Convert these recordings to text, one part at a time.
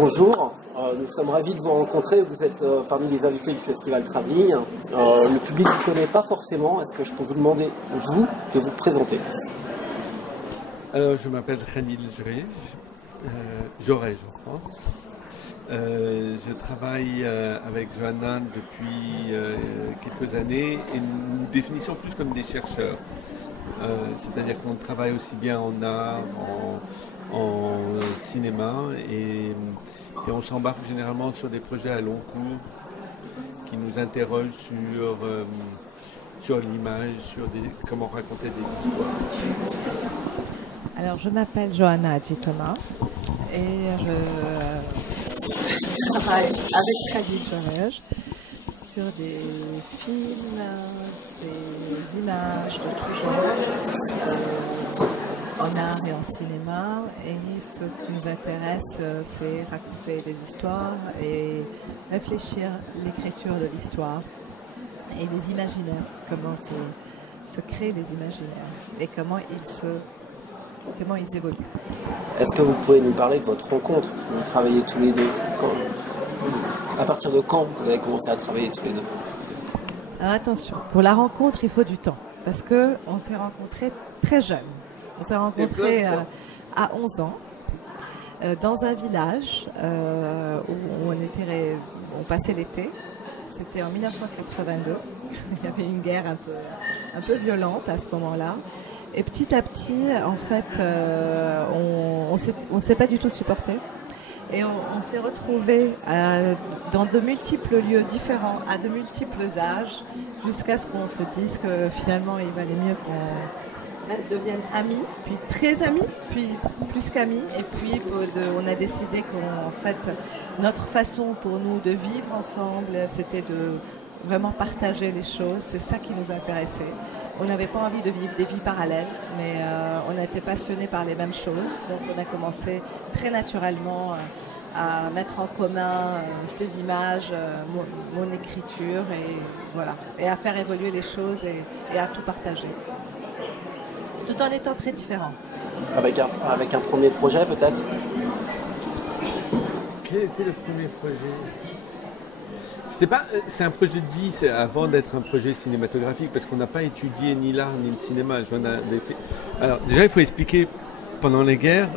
Bonjour, nous sommes ravis de vous rencontrer. Vous êtes parmi les invités du Festival Travelling. Le public ne vous connaît pas forcément. Est-ce que je peux vous demander, vous, de vous présenter? Alors, je m'appelle Khalil Jorège en France. Je travaille avec Johanna depuis quelques années et nous nous définissons plus comme des chercheurs. C'est-à-dire qu'on travaille aussi bien en art, en cinéma et on s'embarque généralement sur des projets à long cours qui nous interrogent sur l'image, sur comment raconter des histoires. Alors, je m'appelle Johanna Adjitoma et je travaille avec Khalil Jorège sur des films, des images de tout genre, en art et en cinéma. Et ce qui nous intéresse, c'est raconter des histoires et réfléchir l'écriture de l'histoire et les imaginaires, comment se créent les imaginaires et comment ils évoluent. Est-ce que vous pouvez nous parler de votre rencontre? Vous travaillez tous les deux. À partir de quand vous avez commencé à travailler tous les deux? Alors attention, pour la rencontre, il faut du temps. Parce qu'on s'est rencontrés très jeunes. On s'est rencontrés à 11 ans, dans un village où on passait l'été. C'était en 1982. Il y avait une guerre un peu violente à ce moment-là. Et petit à petit, en fait, on s'est pas du tout supporté. Et on s'est retrouvés dans de multiples lieux différents, à de multiples âges, jusqu'à ce qu'on se dise que finalement, il valait mieux qu'on devienne amis, puis très amis, puis plus qu'amis. Et puis, on a décidé qu'en fait, notre façon pour nous de vivre ensemble, c'était de vraiment partager les choses. C'est ça qui nous intéressait. On n'avait pas envie de vivre des vies parallèles, mais on a été passionnés par les mêmes choses. Donc on a commencé très naturellement à mettre en commun ces images, mon écriture, et voilà, et à faire évoluer les choses et à tout partager, tout en étant très différents. Avec un premier projet peut-être? Quel était le premier projet? C'était un projet de vie avant d'être un projet cinématographique, parce qu'on n'a pas étudié ni l'art ni le cinéma. Alors déjà, il faut expliquer, pendant les guerres,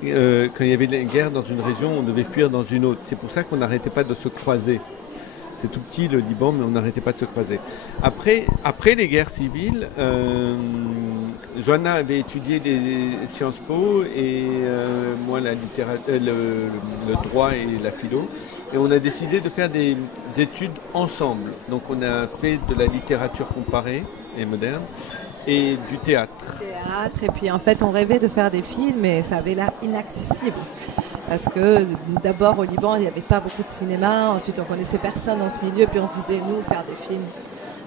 quand il y avait des guerres dans une région, on devait fuir dans une autre. C'est pour ça qu'on n'arrêtait pas de se croiser. C'est tout petit le Liban, mais on n'arrêtait pas de se croiser. Après les guerres civiles, Johanna avait étudié les Sciences Po et moi le droit et la philo. Et on a décidé de faire des études ensemble. Donc on a fait de la littérature comparée et moderne et du théâtre. Et puis en fait on rêvait de faire des films, mais ça avait l'air inaccessible. Parce que d'abord au Liban, il n'y avait pas beaucoup de cinéma, ensuite on connaissait personne dans ce milieu, puis on se disait nous faire des films.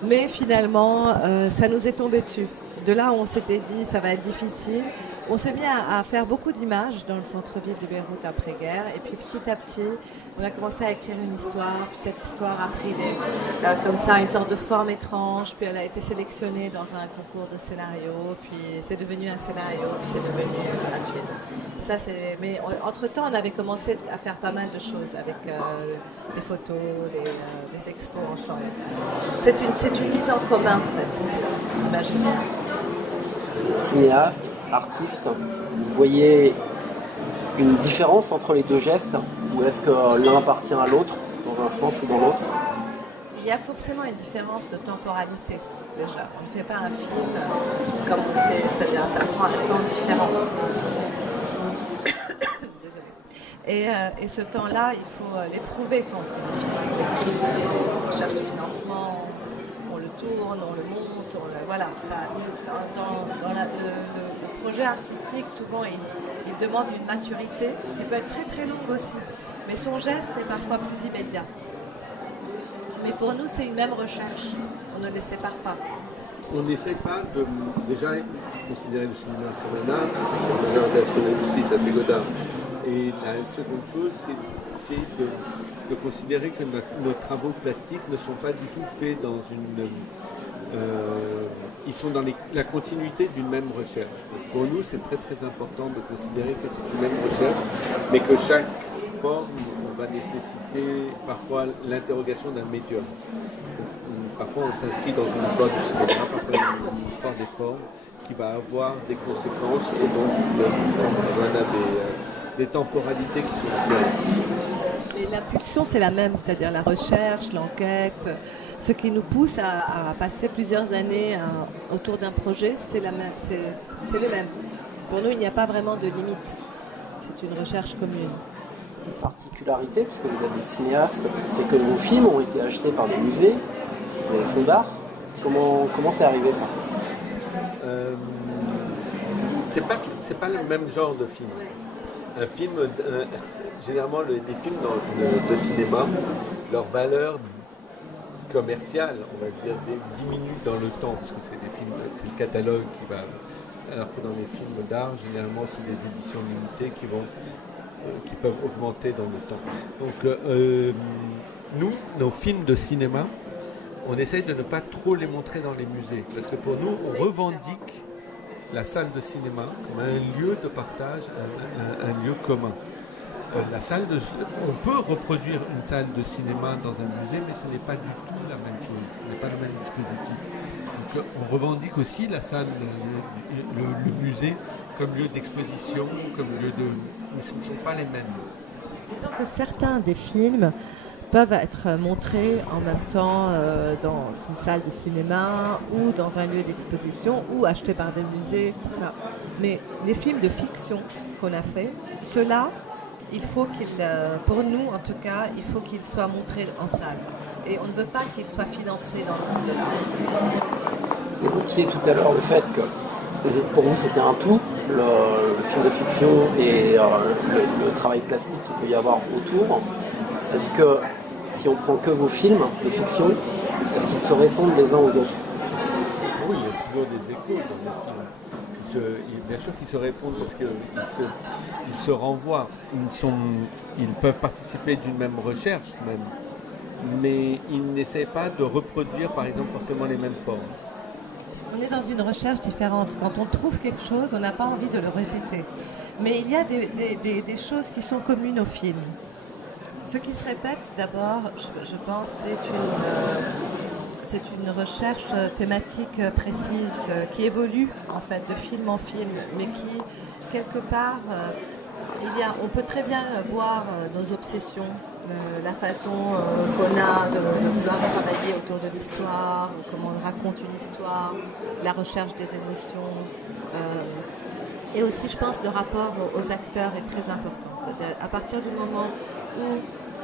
Mais finalement, ça nous est tombé dessus. De là, on s'était dit ça va être difficile. On s'est mis à faire beaucoup d'images dans le centre-ville de Beyrouth après-guerre, et puis petit à petit, on a commencé à écrire une histoire, puis cette histoire a pris comme ça une sorte de forme étrange, puis elle a été sélectionnée dans un concours de scénario, puis c'est devenu un scénario, puis c'est devenu un film. Mais entre-temps, on avait commencé à faire pas mal de choses avec des photos, des expos ensemble. C'est une mise en commun, en fait, imaginaire. Cinéaste, artiste, vous voyez une différence entre les deux gestes, ou est-ce que l'un appartient à l'autre, dans un sens ou dans l'autre? Il y a forcément une différence de temporalité, déjà. On ne fait pas un film comme on fait, c'est-à-dire ça prend un temps différent. Et ce temps-là, il faut l'éprouver quand on fait un film. On cherche du financement, on le tourne, on le monte, voilà. Dans le projet artistique, souvent, il demande une maturité qui peut être très très longue aussi. Mais son geste est parfois plus immédiat. Mais pour nous, c'est une même recherche. On ne les sépare pas. On n'essaie pas de déjà considérer le cinéma comme un art, avec la valeur d'être une industrie, ça c'est Godard. Et la seconde chose, c'est de considérer que nos travaux plastiques ne sont pas du tout faits dans une... ils sont dans la continuité d'une même recherche. Donc pour nous, c'est très très important de considérer que c'est une même recherche, mais que chaque forme, on va nécessiter parfois l'interrogation d'un médium. Parfois on s'inscrit dans une histoire du cinéma, parfois une histoire des formes qui va avoir des conséquences et donc on a des temporalités qui sont différentes. Mais l'impulsion, c'est la même, c'est-à-dire la recherche, l'enquête. Ce qui nous pousse à passer plusieurs années autour d'un projet, c'est le même. Pour nous, il n'y a pas vraiment de limite. C'est une recherche commune. Une particularité, puisque vous êtes des cinéastes, c'est que vos films ont été achetés par des musées, des fonds d'art. Comment c'est arrivé ça? C'est pas le même genre de film. Un film, généralement les films de cinéma, leur valeur commerciale, on va dire, diminue dans le temps, parce que c'est des films, c'est le catalogue qui va. Alors que dans les films d'art, généralement, c'est des éditions limitées qui peuvent augmenter dans le temps. Donc, nous, nos films de cinéma, on essaye de ne pas trop les montrer dans les musées, parce que pour nous, on revendique la salle de cinéma comme un lieu de partage, un lieu commun. On peut reproduire une salle de cinéma dans un musée, mais ce n'est pas du tout la même chose, ce n'est pas le même dispositif. Donc, on revendique aussi la salle, le musée, comme lieu d'exposition, comme lieu de... Mais ce ne sont pas les mêmes. Disons que certains des films peuvent être montrés en même temps dans une salle de cinéma ou dans un lieu d'exposition ou achetés par des musées, tout ça. Mais les films de fiction qu'on a fait, ceux-là, il faut pour nous en tout cas, il faut qu'ils soient montrés en salle. Et on ne veut pas qu'ils soient financés dans le monde de l'art. Vous évoquiez tout à l'heure le fait que pour vous c'était un tout, le film de fiction et le travail plastique qu'il peut y avoir autour. Est-ce que si on prend que vos films de fiction, est-ce qu'ils se répondent les uns aux autres? Oui, il y a toujours des échos dans les films. Bien sûr qu'ils se répondent parce qu'ils se renvoient. Ils peuvent participer d'une même recherche, même, mais ils n'essaient pas de reproduire, par exemple, forcément les mêmes formes. On est dans une recherche différente. Quand on trouve quelque chose, on n'a pas envie de le répéter. Mais il y a des choses qui sont communes au film. Ce qui se répète, d'abord, je pense, c'est une recherche thématique précise qui évolue en fait de film en film, mais qui, quelque part, on peut très bien voir nos obsessions, la façon qu'on a de vouloir travailler autour de l'histoire, comment on raconte une histoire, la recherche des émotions. Et aussi, je pense, le rapport aux acteurs est très important. C'est-à-dire, à partir du moment où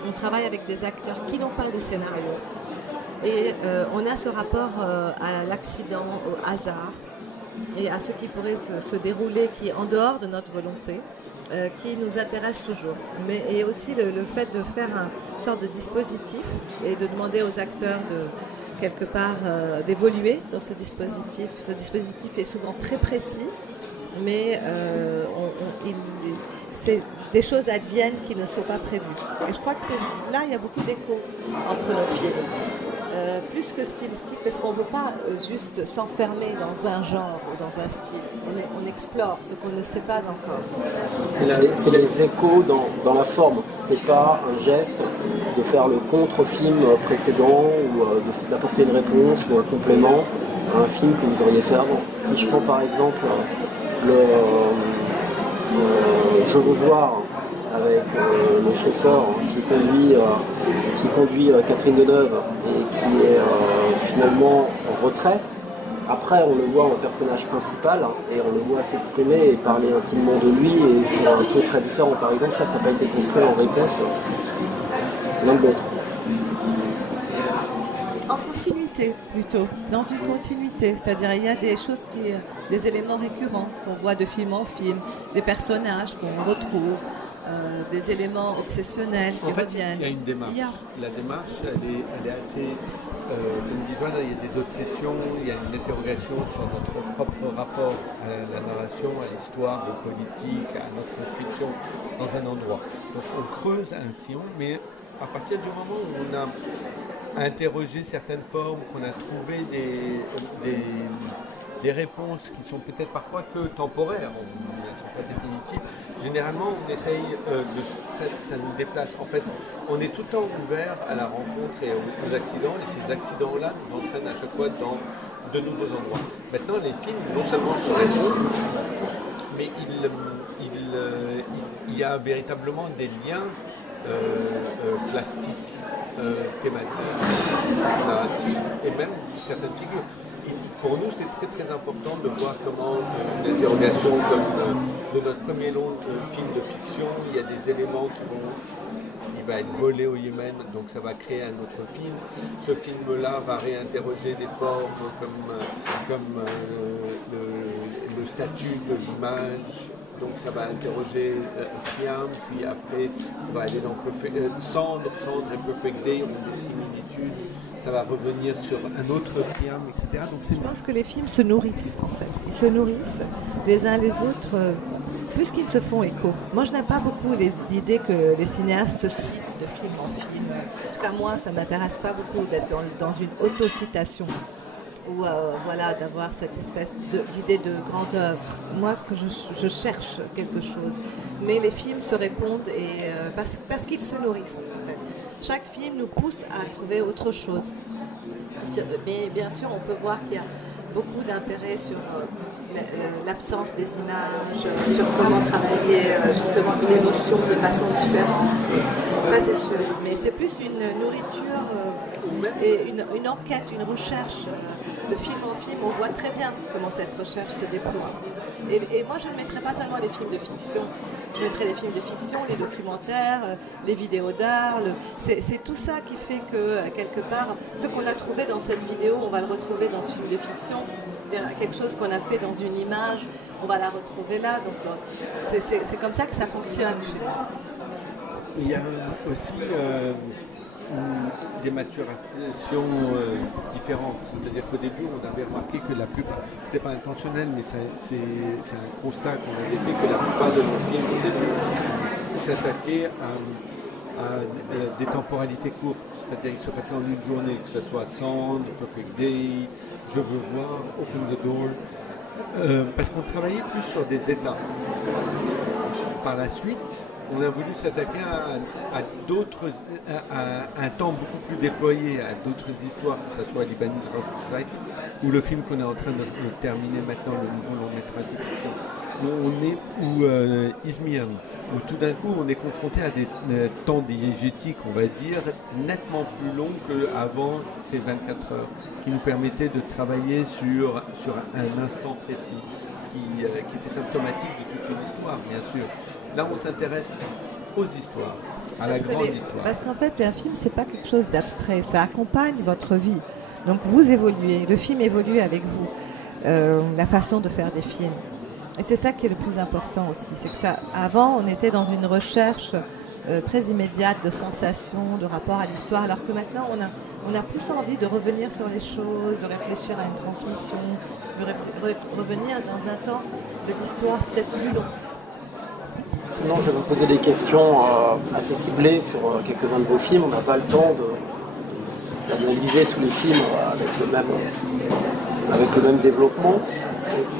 on travaille avec des acteurs qui n'ont pas de scénario, et on a ce rapport à l'accident, au hasard, et à ce qui pourrait se dérouler, qui est en dehors de notre volonté, qui nous intéresse toujours. Et aussi le fait de faire une sorte de dispositif et de demander aux acteurs de, quelque part, d'évoluer dans ce dispositif. Ce dispositif est souvent très précis, mais des choses adviennent qui ne sont pas prévues. Et je crois que là, il y a beaucoup d'écho entre nos films. Plus que stylistique, parce qu'on ne veut pas juste s'enfermer dans un genre ou dans un style. On explore ce qu'on ne sait pas encore. C'est les échos dans la forme. C'est pas un geste de faire le contre-film précédent ou d'apporter une réponse ou un complément à un film que vous auriez fait avant. Si je prends par exemple Je veux voir avec le chauffeur qui conduit Catherine Deneuve et qui est finalement en retrait. Après, on le voit en personnage principal et on le voit s'exprimer et parler intimement de lui et c'est un ton très différent. Par exemple, ça n'a pas été construit en réponse l'un de l'autre. En continuité, plutôt. Dans une continuité. C'est-à-dire, il y a des choses des éléments récurrents qu'on voit de film en film, des personnages qu'on retrouve. Des éléments obsessionnels qui reviennent. Il y a une démarche. La démarche, elle est assez... comme dit Joanne, il y a des obsessions, il y a une interrogation sur notre propre rapport à la narration, à l'histoire, au politique, à notre inscription dans un endroit. Donc on creuse un sillon, mais à partir du moment où on a interrogé certaines formes, qu'on a trouvé des réponses qui sont peut-être parfois que temporaires, elles ne sont pas définitives. Généralement, on essaye ça nous déplace. En fait, on est tout le temps ouvert à la rencontre et aux accidents, et ces accidents-là nous entraînent à chaque fois dans de nouveaux endroits. Maintenant, les films, non seulement se répondent, mais il y a véritablement des liens plastiques, thématiques, narratifs et même certaines figures. Pour nous, c'est très très important de voir comment une interrogation comme de notre premier long film de fiction, il y a des éléments il va être volé au Yémen, donc ça va créer un autre film. Ce film-là va réinterroger des formes comme le statut de l'image. Donc ça va interroger Fiam, puis après on va aller dans Cendre et Perfect Day, on a des similitudes, ça va revenir sur un autre Fiam, etc. Donc je pense que les films se nourrissent en fait. Ils se nourrissent les uns les autres, plus qu'ils se font écho. Moi je n'aime pas beaucoup l'idée que les cinéastes se citent de film en film. En tout cas moi ça ne m'intéresse pas beaucoup d'être dans une autocitation. Ou voilà, d'avoir cette espèce d'idée de grande œuvre. Moi, ce que je cherche quelque chose. Mais les films se répondent et, parce qu'ils se nourrissent. En fait. Chaque film nous pousse à trouver autre chose. Mais bien sûr, on peut voir qu'il y a beaucoup d'intérêt sur l'absence des images, sur comment travailler justement une émotion de façon différente. Ça, c'est sûr. Mais c'est plus une nourriture et une enquête, une recherche. De film en film, on voit très bien comment cette recherche se déploie. Et moi, je ne mettrais pas seulement les films de fiction. Je mettrais les films de fiction, les documentaires, les vidéos d'art. C'est tout ça qui fait que, quelque part, ce qu'on a trouvé dans cette vidéo, on va le retrouver dans ce film de fiction. Quelque chose qu'on a fait dans une image, on va la retrouver là. Donc, c'est comme ça que ça fonctionne chez nous. Il y a aussi des maturations différentes. C'est-à-dire qu'au début, on avait remarqué que la plupart, c'était pas intentionnel, mais c'est un constat qu'on avait fait, que la plupart de nos films au début s'attaquaient à des temporalités courtes. C'est-à-dire qu'ils se passaient en une journée, que ce soit Sand, Perfect Day, Je veux voir, Open the Door, parce qu'on travaillait plus sur des états. Par la suite, on a voulu s'attaquer à un temps beaucoup plus déployé, à d'autres histoires, que ce soit Lebanese Rock Society, ou le film qu'on est en train de terminer maintenant, le nouveau long métrage de fiction, ou Izmir, où tout d'un coup on est confronté à des temps diégétiques, on va dire, nettement plus longs qu'avant ces 24 heures, qui nous permettaient de travailler sur un instant précis, qui était symptomatique de toute une histoire, bien sûr. Là, on s'intéresse aux histoires, à la grande histoire. Parce qu'en fait, un film, c'est pas quelque chose d'abstrait. Ça accompagne votre vie. Donc, vous évoluez. Le film évolue avec vous. La façon de faire des films. Et c'est ça qui est le plus important aussi. C'est que avant, on était dans une recherche très immédiate de sensations, de rapport à l'histoire, alors que maintenant, on a plus envie de revenir sur les choses, de réfléchir à une transmission, de revenir dans un temps de l'histoire peut-être plus long. Sinon, je vais vous poser des questions assez ciblées sur quelques-uns de vos films. On n'a pas le temps d'analyser tous les films avec le même développement.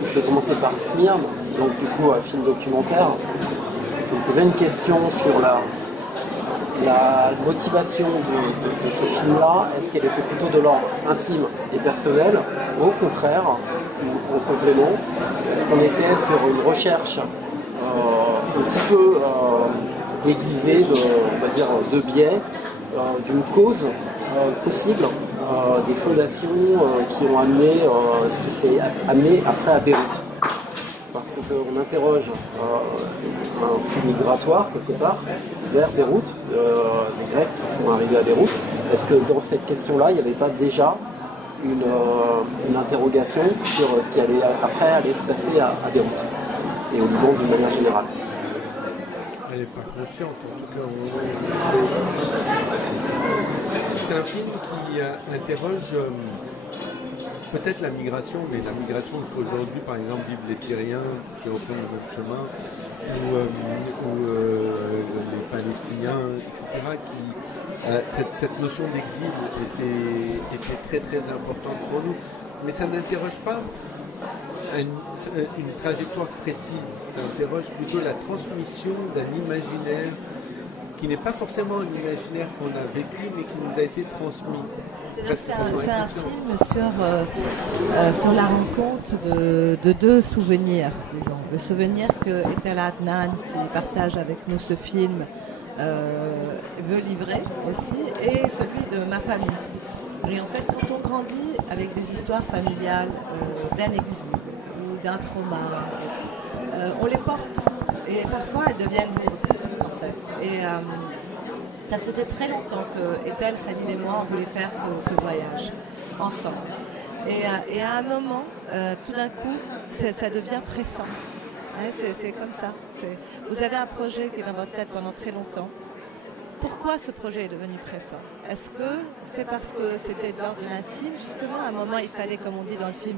Je vais commencer par Smirne, donc du coup un film documentaire. Je vais vous poser une question sur la motivation de ce film-là. Est-ce qu'elle était plutôt de l'ordre intime et personnel, ou au contraire, ou au complément? Est-ce qu'on était sur une recherche un petit peu déguisé de biais, d'une cause possible, des fondations qui ont amené ce qui s'est amené après à Beyrouth. Parce qu'on interroge un flux migratoire quelque part vers Beyrouth, les Grecs qui sont arrivés à Beyrouth. Est-ce que dans cette question-là, il n'y avait pas déjà une interrogation sur ce qui allait après aller se passer à Beyrouth et au Liban d'une manière générale? Elle n'est pas consciente, en tout cas. C'est un film qui interroge peut-être la migration, mais la migration qu'aujourd'hui, par exemple, vivent les Syriens qui reprennent le chemin, ou les Palestiniens, etc. Cette notion d'exil était très très importante pour nous. Mais ça n'interroge pas une trajectoire précise, ça interroge plutôt la transmission d'un imaginaire qui n'est pas forcément un imaginaire qu'on a vécu, mais qui nous a été transmis. C'est un film sur la rencontre de deux souvenirs, disons. Le souvenir que Etel Adnan, qui partage avec nous ce film, veut livrer aussi, et celui de ma famille. Et en fait, quand on grandit avec des histoires familiales d'un exil ou d'un trauma, on les porte et parfois elles deviennent lourdes. En fait. Et ça faisait très longtemps que Etel, Khalil et moi, on voulait faire ce voyage ensemble. Et à un moment, tout d'un coup, ça devient pressant. Ouais, c'est comme ça. Vous avez un projet qui est dans votre tête pendant très longtemps. Pourquoi ce projet est devenu pressant? Est-ce que c'est parce que c'était de l'ordre de l'intime? Justement, à un moment, il fallait, comme on dit dans le film,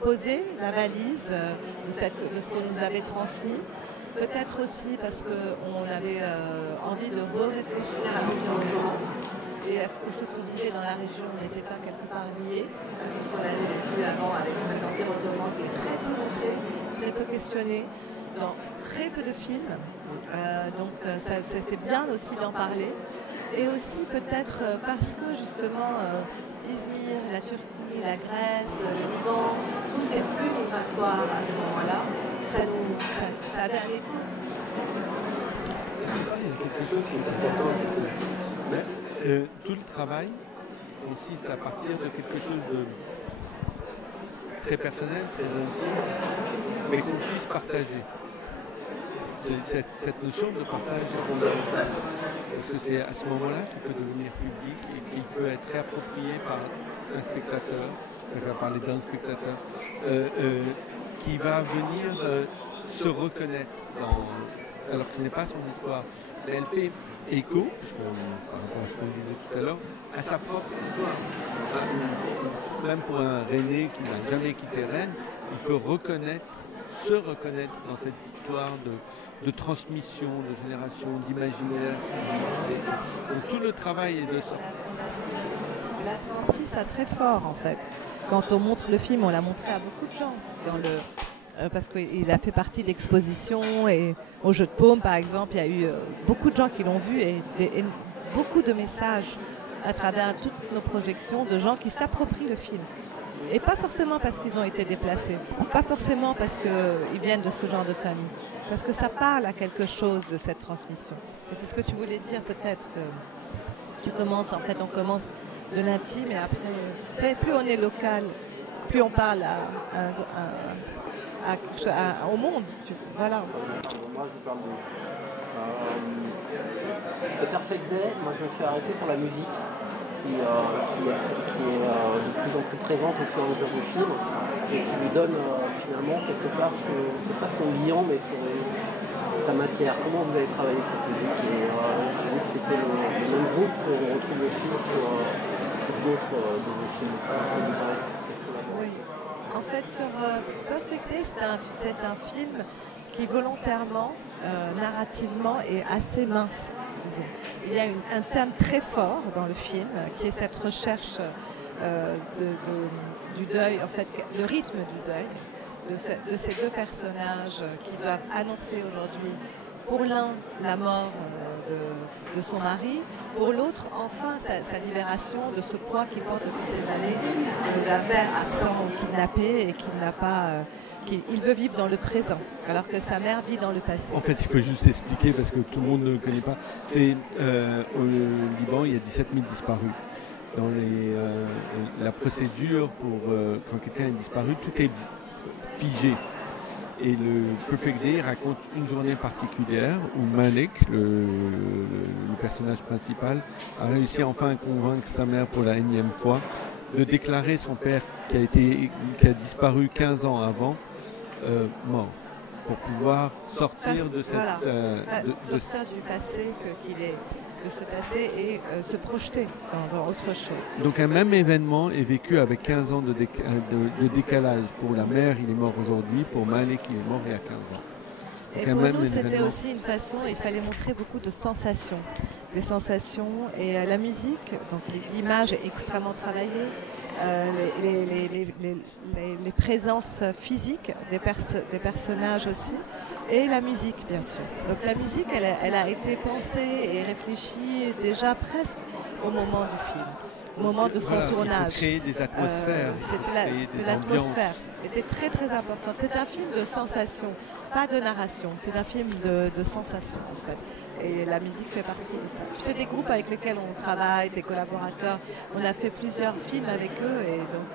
poser la valise de ce qu'on nous avait transmis. Peut-être aussi parce qu'on avait envie de réfléchir à l'Empire ottoman. Et est-ce que ce qu'on vivait dans la région n'était pas quelque part lié à tout ce qu'on avait vécu avant avec cet Empire ottoman qui est très peu montré, très peu questionné, dans très peu de films. Donc c'était bien aussi d'en parler. Et aussi peut-être parce que justement Izmir, la Turquie, la Grèce, le Liban, tous ces flux migratoires à ce moment-là, ça avait un écho. Il y a quelque chose qui est important, c'est que tout le travail consiste à partir de quelque chose de très personnel, très intime, mais qu'on puisse partager. Cette notion de partage est fondamentale, parce que c'est à ce moment-là qu'il peut devenir public et qu'il peut être réapproprié par un spectateur, je vais parler d'un spectateur, qui va venir se reconnaître alors que ce n'est pas son histoire, mais elle fait écho, par rapport à ce qu'on disait tout à l'heure, à sa propre histoire. Même pour un René qui n'a jamais quitté Rennes, il peut se reconnaître dans cette histoire de transmission, de génération, d'imaginaire. Donc tout le travail est de sorte. On l'a senti ça très fort en fait. Quand on montre le film, on l'a montré à beaucoup de gens parce qu'il a fait partie d'expositions et au Jeu de Paume par exemple, il y a eu beaucoup de gens qui l'ont vu et beaucoup de messages à travers toutes nos projections de gens qui s'approprient le film. Et pas forcément parce qu'ils ont été déplacés, pas forcément parce qu'ils viennent de ce genre de famille, parce que ça parle à quelque chose de cette transmission. Et c'est ce que tu voulais dire peut-être, que on commence de l'intime et après, plus on est local, plus on parle au monde. Voilà. Moi je parle de The Perfect Day, moi je me suis arrêté sur la musique. Qui est de plus en plus présente au fur et à mesure du film et qui lui donne finalement quelque part pas son liant mais sa matière. Comment vous avez travaillé cette musique? Et j'ai vu que c'était le même groupe qu'on retrouve aussi sur d'autres de vos films. Oui. En fait sur Perfect Day c'est un film qui volontairement, narrativement est assez mince. Disons. Il y a un thème très fort dans le film qui est cette recherche du deuil, en fait, le rythme du deuil de ces deux personnages qui doivent annoncer aujourd'hui pour l'un la mort de son mari, pour l'autre enfin sa libération de ce poids qu'il porte depuis ces années d'un père absent ou kidnappé et qu'il n'a pas... Il veut vivre dans le présent, alors que sa mère vit dans le passé. En fait, il faut juste expliquer, parce que tout le monde ne le connaît pas. C'est au Liban, il y a 17 000 disparus. Dans la procédure pour quand quelqu'un est disparu, tout est figé. Et le Perfect Day raconte une journée particulière où Malek, le personnage principal, a réussi enfin à convaincre sa mère pour la énième fois de déclarer son père qui a disparu 15 ans avant, mort, pour pouvoir sortir de cette... sortir du passé qu'il est, de ce passé et se projeter dans autre chose. Donc un même événement est vécu avec 15 ans de décalage. Pour la mère, il est mort aujourd'hui, pour Malek, il est mort il y a 15 ans. Et pour nous, c'était aussi une façon, il fallait montrer beaucoup de sensations, des sensations et la musique. Donc l'image est extrêmement travaillée. Les présences physiques des personnages aussi, et la musique bien sûr. Donc la musique, elle a été pensée et réfléchie déjà presque au moment du film, au moment de son tournage. Il faut créer des atmosphères. C'était l'atmosphère, était très très importante. C'est un film de sensation, pas de narration. C'est un film de sensation en fait. Et la musique fait partie de ça. C'est des groupes avec lesquels on travaille, des collaborateurs. On a fait plusieurs films avec eux et donc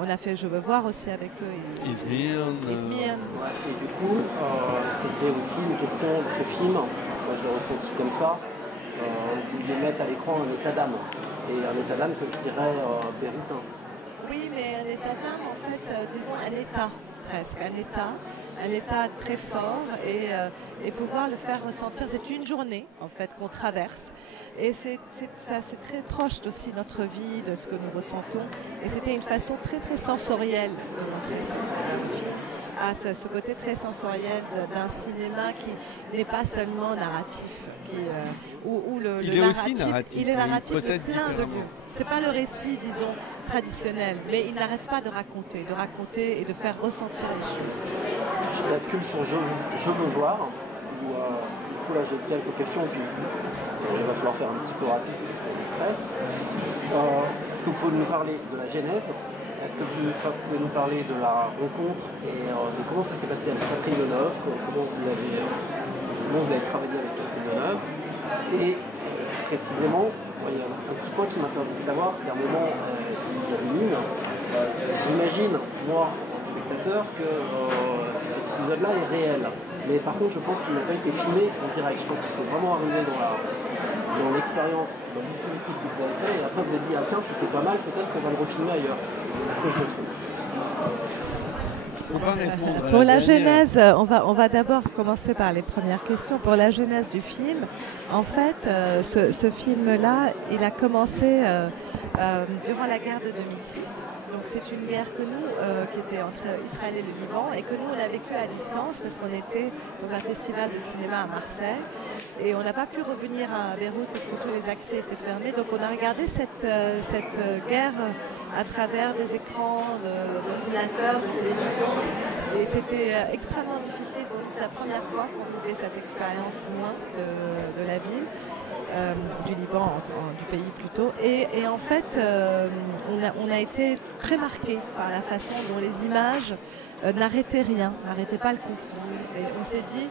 on a fait Je veux voir aussi avec eux. Izmir. Et du coup, c'était aussi une question de ce film, moi je l'ai ressenti comme ça, de mettre à l'écran un état d'âme. Et un état d'âme que je dirais béruthin. Oui, mais un état d'âme, en fait, disons un état presque, un état très fort et pouvoir le faire ressentir. C'est une journée en fait qu'on traverse et c'est très proche aussi de notre vie, de ce que nous ressentons et c'était une façon très très sensorielle de montrer ce côté très sensoriel d'un cinéma qui n'est pas seulement narratif, où le narratif, il est narratif de plein de lieux. C'est pas le récit, disons, traditionnel, mais il n'arrête pas de raconter et de faire ressentir les choses. Je bascule sur Je veux voir, où du coup là j'ai quelques questions, puis il va falloir faire un petit peu rapide parce qu'on est presse. Est-ce que vous pouvez nous parler de la genèse? Est-ce que vous pouvez nous parler de la rencontre et de comment ça s'est passé avec Catherine Deneuve, comment vous avez travaillé avec Catherine Deneuve? Et précisément, il y a un petit point qui m'a permis de savoir, c'est un moment où il y a des mines. J'imagine, moi, en tant que spectateur, que cet épisode-là est réel. Mais par contre, je pense qu'il n'a pas été filmé en direct. Je pense qu'il faut vraiment arriver dans l'expérience, dans le dispositif que vous avez fait. Et après, vous avez dit, ah tiens, c'était pas mal, peut-être qu'on va le refilmer ailleurs. Est-ce que je me trompe? Pour la genèse, on va d'abord commencer par les premières questions. Pour la genèse du film, en fait, ce film-là, il a commencé durant la guerre de 2006. Donc c'est une guerre que nous, qui était entre Israël et le Liban, et que nous, on a vécu à distance parce qu'on était dans un festival de cinéma à Marseille. Et on n'a pas pu revenir à Beyrouth parce que tous les accès étaient fermés. Donc on a regardé cette guerre à travers des écrans d'ordinateurs, de télévision. Et c'était extrêmement difficile. C'est la première fois qu'on vivait cette expérience loin de la ville, du Liban, du pays plutôt. Et en fait, on a été très marqués par la façon dont les images n'arrêtaient rien, n'arrêtaient pas le conflit. Et on s'est dit,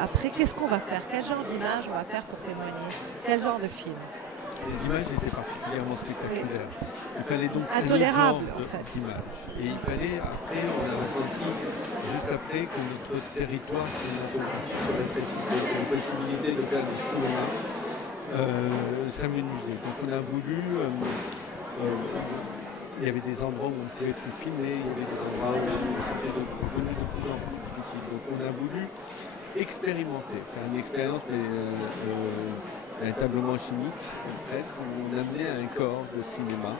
après, qu'est-ce qu'on va faire? Quel genre d'image on va faire pour témoigner? Quel genre de film? Les images étaient particulièrement spectaculaires. Il fallait donc intolérable un genre d'image. Et il fallait, après, on a ressenti juste après que notre territoire cinématographique serait précisé, une possibilité de faire du cinéma s'amuser. Donc on a voulu, il y avait des endroits où on pouvait tout filmer, il y avait des endroits où c'était devenu de plus en plus difficile. Donc on a voulu expérimenter, faire une expérience véritablement chimique, presque. On amenait un corps de cinéma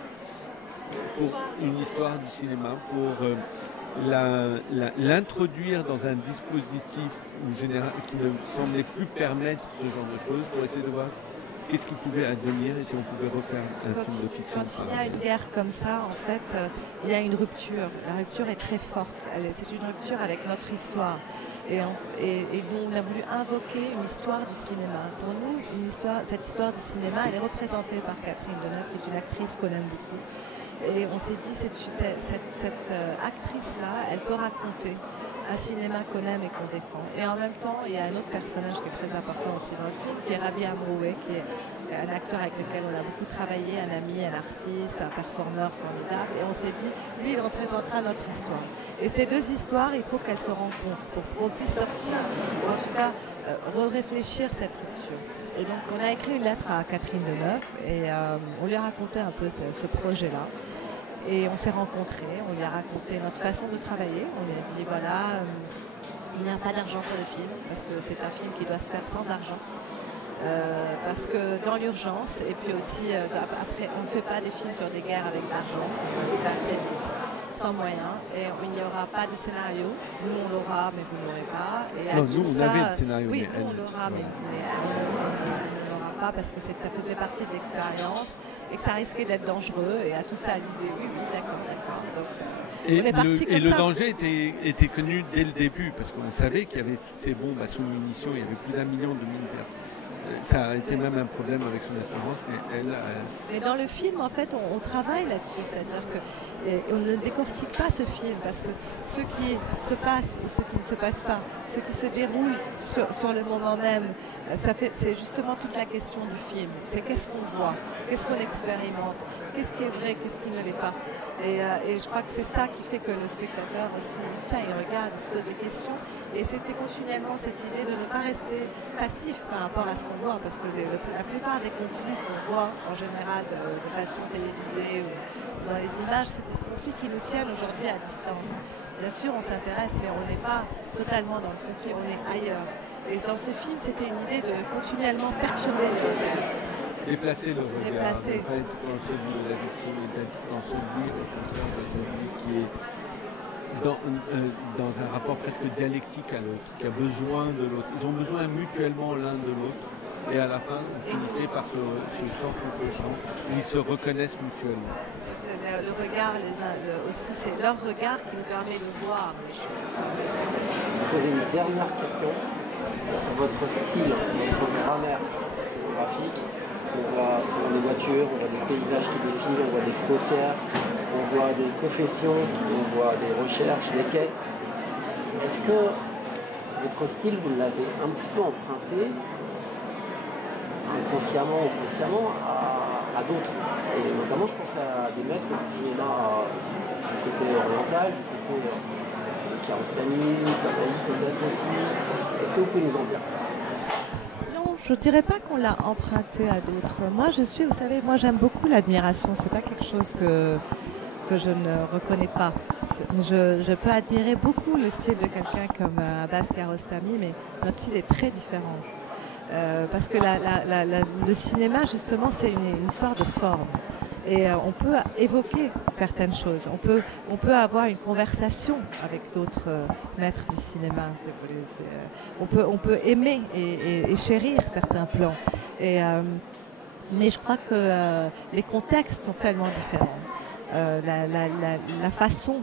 pour une histoire du cinéma, pour l'introduire dans un dispositif qui ne semblait plus permettre ce genre de choses, pour essayer de voir qu'est-ce qui pouvait advenir et si on pouvait refaire un film de fiction. Quand il y a une guerre comme ça, en fait, il y a une rupture. La rupture est très forte. C'est une rupture avec notre histoire. Et nous, on a voulu invoquer une histoire du cinéma. Pour nous, cette histoire du cinéma, elle est représentée par Catherine Deneuve, qui est une actrice qu'on aime beaucoup. Et on s'est dit, cette actrice-là, elle peut raconter un cinéma qu'on aime et qu'on défend. Et en même temps, il y a un autre personnage qui est très important aussi dans le film, qui est Rabih Amroué, qui est un acteur avec lequel on a beaucoup travaillé, un ami, un artiste, un performeur formidable. Et on s'est dit, lui, il représentera notre histoire. Et ces deux histoires, il faut qu'elles se rencontrent pour qu'on puisse sortir, en tout cas, réfléchir cette rupture. Et donc, on a écrit une lettre à Catherine Deneuve et on lui a raconté un peu ce projet-là. Et on s'est rencontrés, on lui a raconté notre façon de travailler. On lui a dit, voilà, il n'y a pas d'argent pour le film, parce que c'est un film qui doit se faire sans argent. Parce que dans l'urgence, et puis aussi, après, on ne fait pas des films sur des guerres avec de l'argent, on le fait très vite. sans moyens, et il n'y aura pas de scénario. Nous, on l'aura, mais vous ne l'aurez pas. Et Non, à nous, tout on ça, avait le scénario. Oui, mais nous, on l'aura, mais elle ne l'aura pas parce que ça faisait partie de l'expérience et que ça risquait d'être dangereux. Et à tout ça, elle disait oui, d'accord. Donc, Et, on est parti comme le ça. danger était connu dès le début, parce qu'on savait qu'il y avait toutes ces bombes à sous-munitions, il y avait plus d'1 million de mines perses. Ça a été même un problème avec son assurance, mais Mais dans le film, en fait, on travaille là-dessus, c'est-à-dire qu'on ne décortique pas ce film, parce que ce qui se passe ou ce qui ne se passe pas, ce qui se déroule sur le moment même, c'est justement toute la question du film. C'est qu'est-ce qu'on voit, qu'est-ce qu'on expérimente, qu'est-ce qui est vrai, qu'est-ce qui ne l'est pas. Et je crois que c'est ça qui fait que le spectateur aussi, tiens, il regarde, il se pose des questions. Et c'était continuellement cette idée de ne pas rester passif par rapport à ce qu'on voit, parce que la plupart des conflits qu'on voit en général de façon télévisée ou dans les images, c'est des conflits qui nous tiennent aujourd'hui à distance. Bien sûr, on s'intéresse, mais on n'est pas totalement dans le conflit, on est ailleurs. Et dans ce film, c'était une idée de continuellement perturber le regard. déplacer le regard, ne pas être dans celui de la victime, et d'être dans celui, au contraire, de celui qui est dans un rapport presque dialectique à l'autre, qui a besoin de l'autre. Ils ont besoin mutuellement l'un de l'autre. Et à la fin, vous finissez par ce chant contre chant, où ils se reconnaissent mutuellement. Le regard, aussi, c'est leur regard qui nous permet de voir les choses. Je vais poser une dernière question sur votre style, votre grammaire photographique. On voit sur les voitures, on voit des paysages qui défilent, on voit des frontières, on voit des professions, on voit des recherches, des quêtes. Est-ce que votre style, vous l'avez un petit peu emprunté, inconsciemment ou consciemment, à d'autres? Et notamment, je pense à des maîtres du cinéma du côté oriental, du côté Kiarostami, Panahi peut-être aussi. Est-ce que vous pouvez nous en dire? Non, je ne dirais pas qu'on l'a emprunté à d'autres. Moi, vous savez, moi j'aime beaucoup l'admiration. C'est pas quelque chose que je ne reconnais pas. Je peux admirer beaucoup le style de quelqu'un comme Abbas Kiarostami, mais notre style est très différent. Parce que le cinéma, justement, c'est une histoire de forme. Et on peut évoquer certaines choses. On peut avoir une conversation avec d'autres maîtres du cinéma. Si vous voulez. On peut aimer et chérir certains plans. Mais je crois que les contextes sont tellement différents. La façon,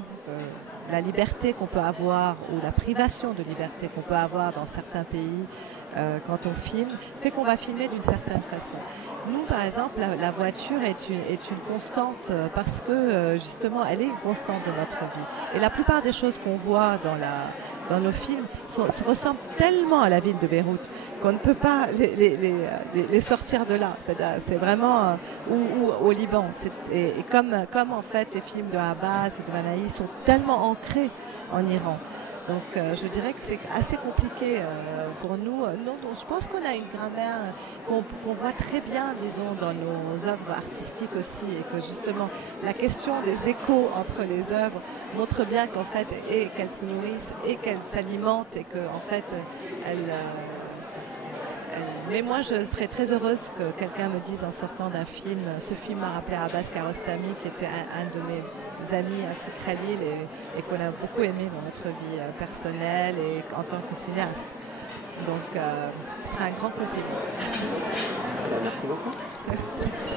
la liberté qu'on peut avoir ou la privation de liberté qu'on peut avoir dans certains pays quand on filme, fait qu'on va filmer d'une certaine façon. Nous, par exemple, la voiture est une constante parce que, justement, elle est une constante de notre vie. Et la plupart des choses qu'on voit dans nos films se ressemblent tellement à la ville de Beyrouth qu'on ne peut pas les sortir de là. C'est vraiment... ou au Liban. Et comme en fait les films de Abbas ou de Panahi sont tellement ancrés en Iran. Donc je dirais que c'est assez compliqué pour nous. Je pense qu'on a une grammaire qu'on voit très bien, disons, dans nos œuvres artistiques aussi, et que justement la question des échos entre les œuvres montre bien qu'en fait, et qu'elles se nourrissent et qu'elles s'alimentent, et qu'en fait mais moi, je serais très heureuse que quelqu'un me dise en sortant d'un film, ce film m'a rappelé Abbas Kiarostami, qui était un de mes amis à Sucre-Khalil et qu'on a beaucoup aimé dans notre vie personnelle et en tant que cinéaste. Donc, ce serait un grand compliment. Merci beaucoup. Merci.